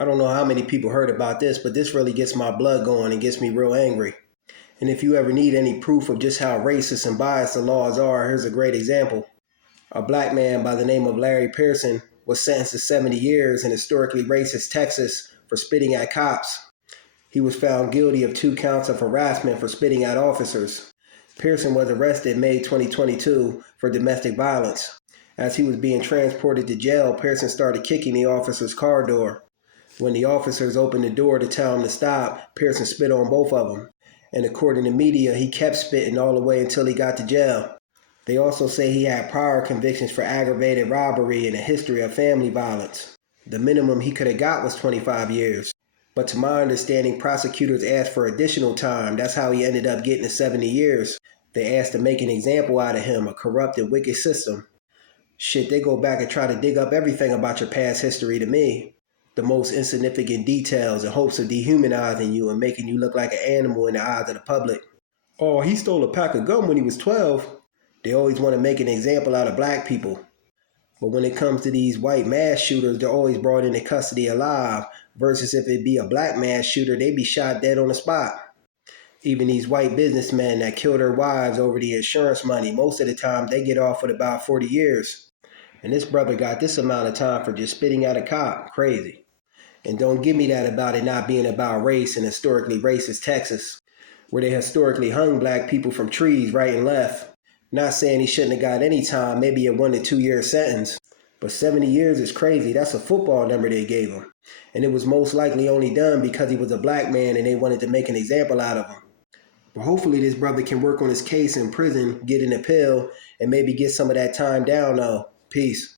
I don't know how many people heard about this, but this really gets my blood going and gets me real angry. And if you ever need any proof of just how racist and biased the laws are, here's a great example. A black man by the name of Larry Pearson was sentenced to 70 years in historically racist Texas for spitting at cops. He was found guilty of 2 counts of harassment for spitting at officers. Pearson was arrested May 2022 for domestic violence. As he was being transported to jail, Pearson started kicking the officer's car door. When the officers opened the door to tell him to stop, Pearson spit on both of them. And according to media, he kept spitting all the way until he got to jail. They also say he had prior convictions for aggravated robbery and a history of family violence. The minimum he could have got was 25 years. But to my understanding, prosecutors asked for additional time. That's how he ended up getting the 70 years. They asked to make an example out of him, a corrupt and wicked system. Shit, they go back and try to dig up everything about your past history to me. The most insignificant details in hopes of dehumanizing you and making you look like an animal in the eyes of the public. Oh, he stole a pack of gum when he was 12. They always want to make an example out of black people. But when it comes to these white mass shooters, they're always brought into custody alive, versus if it be a black mass shooter, they'd be shot dead on the spot. Even these white businessmen that kill their wives over the insurance money, most of the time they get off with about 40 years. And this brother got this amount of time for just spitting at a cop. Crazy. And don't give me that about it not being about race in historically racist Texas, where they historically hung black people from trees right and left. Not saying he shouldn't have got any time, maybe a 1 to 2 year sentence. But 70 years is crazy. That's a football number they gave him. And it was most likely only done because he was a black man and they wanted to make an example out of him. But hopefully this brother can work on his case in prison, get an appeal, and maybe get some of that time down though. Peace.